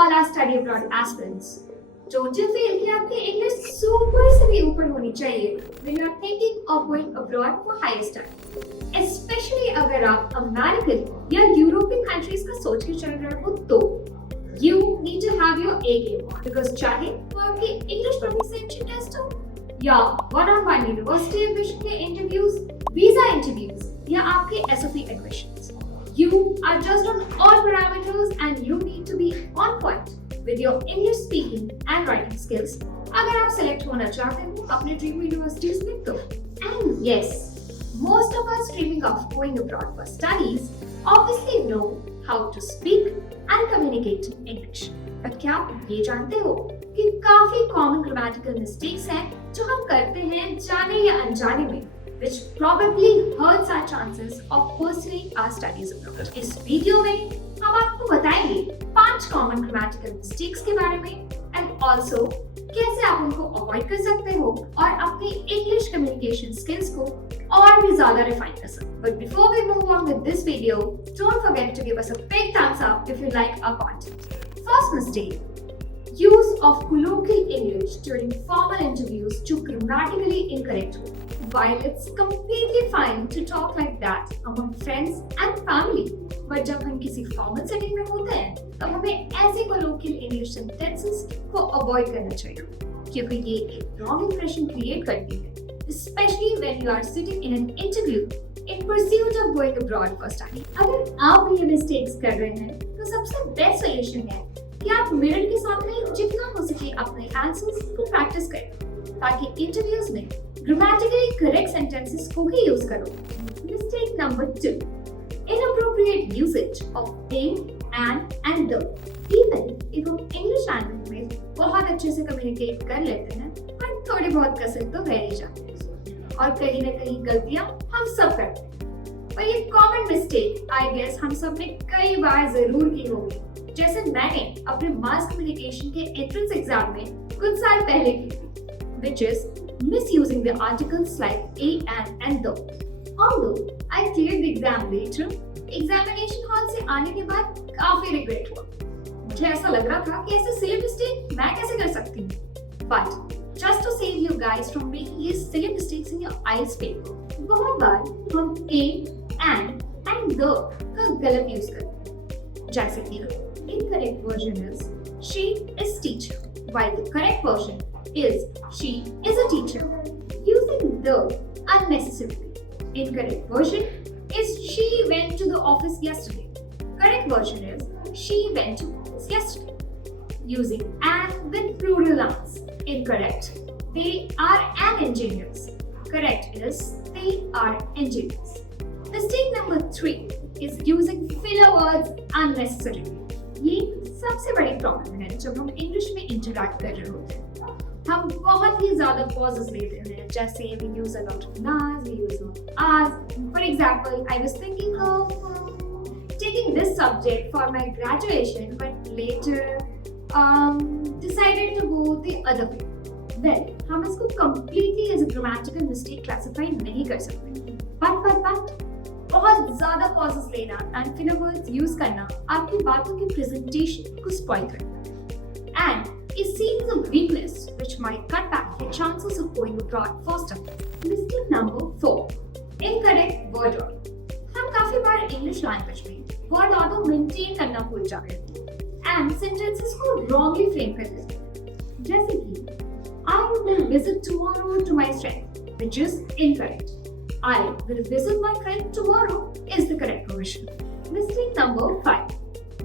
all our study abroad aspirants. Don't you feel कि आपकी English super से भी ऊपर होनी चाहिए when you are thinking of going abroad for higher studies? Especially अगर आप American या European countries का सोच के चल रहे हो तो you need to have your A game on because चाहे वो आपकी English proficiency test हो या one-on-one university admission के interviews, visa interviews या आपके SOP admissions. You are just on all parameters and you need to be on point with your English speaking and writing skills अगर आप select होना चाहते हो अपने dream universities में तो. And yes, most of us dreaming of going abroad for studies obviously know how to speak and communicate in English. But क्या आप ये जानते हो कि काफी common grammatical mistakes हैं जो हम करते हैं जाने या अनजाने में which probably hurts our chances of pursuing our studies abroad. इस वीडियो में हम आपको बताएंगे 5 common grammatical mistakes के बारे में and also कैसे आप उनको avoid कर सकते हो और अपनी English communication skills को और भी ज़्यादा refine कर सकते हो. But before we move on with this video, don't forget to give us a big thumbs up if you like our content. First mistake. Use of colloquial English during formal interviews जो grammatically incorrect हो. While it's completely fine to talk like that among friends and family, but जब हम किसी formal setting में होते हैं, तब हमें ऐसे colloquial English sentences को avoid करना चाहिए, क्योंकि ये एक wrong impression create करती है, especially when you are sitting in an interview in pursuit of going abroad for study. अगर आप ये mistakes कर रहे हैं, तो सबसे best solution है कि आप मिरर के सामने जितना हो सके अपने आंसर्स को प्रैक्टिस करें ताकि इंटरव्यूज में ग्रामेटिकली करेक्ट सेंटेंसेस को ही यूज करो. Mistake number 2. Inappropriate usage of and the. Even if हम इंग्लिश लैंग्वेज में बहुत अच्छे से कम्युनिकेट कर लेते हैं पर थोड़ी बहुत कसर तो रह ही जाती है और कहीं ना कहीं गलतियां हम सब करते हैं. पर ये कॉमन मिस्टेक आई गेस हम सब ने कई बार जरूर की होगी, जैसे मैंने अपने मास कम्युनिकेशन के एंट्रेंस एग्जाम में कुछ साल पहले की थी, which is misusing the articles like a and the. Although I cleared the exam later, examination hall से आने के बाद काफी regret हुआ. मुझे ऐसा लग रहा था कि ऐसे silly mistake मैं कैसे कर सकती हूँ. But just to save you guys from making these silly mistakes in your IELTS paper, बहुत बार हम a and the का गलत यूज करते हैं. जैसे कि incorrect version is she is teacher, while the correct version is she is a teacher. Using the unnecessarily. Incorrect version is she went to the office yesterday. Correct version is she went to office yesterday. Using an with plural nouns. Incorrect. They are an engineers. Correct is they are engineers. Mistake number 3 is using filler words unnecessarily. ये सबसे बड़ी problem है जब हम English में interact कर रहे होते हैं. हम बहुत ही ज्यादा पॉजेस लेते हैं, जैसे we use a lot of nows, we use a lot of ahs. For example, I was thinking of taking this subject for my graduation, but later decided to go the other way. Well, हम इसको completely as a grammatical mistake classify नहीं कर सकते. But बहुत ज्यादा pauses लेना and filler words use करना आपकी बातों की प्रेजेंटेशन को स्पॉइल करता है and it seems a weakness which might cut back the chances of going abroad first time. Mistake number 4. Incorrect word order. हम काफी बार इंग्लिश लैंग्वेज में वर्ड ऑर्डर मेंटेन करना भूल जाते हैं एंड सेंटेंसेस को रॉन्गली फ्रेम कर देते हैं. जैसे कि I will visit tomorrow to my friend, which is incorrect. I will visit my friend tomorrow is the correct version. Mistake number 5.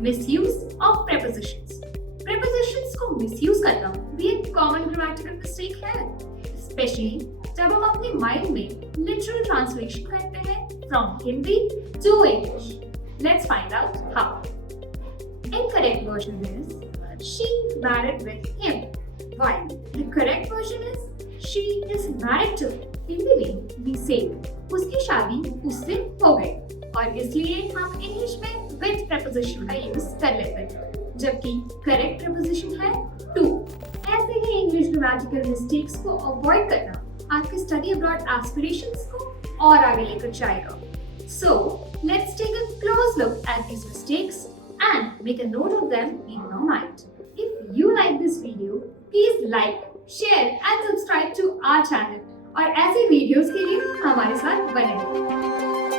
Misuse of prepositions. Prepositions को misuse करना भी एक common grammatical mistake है, especially जब हम अपने mind में literal translation करते हैं from Hindi to English. Let's find out how. Incorrect version is she married with him, while the correct version is she is married to. Hindi में we say उसकी शादी उससे हो गई और इसलिए हम इंग्लिश में with preposition का यूज कर लेते हैं, जबकि करेक्ट preposition है to. ऐसे ही इंग्लिश grammatical mistakes को अवॉइड करना आपके स्टडी अब्रॉड एस्पिरेशंस को और आगे लेकर जाएगा. So let's take a close look at these mistakes and make a note of them in your mind. If you like this video, please like, share and subscribe to our channel और ऐसे videos के लिए हमारे साथ बने रहें।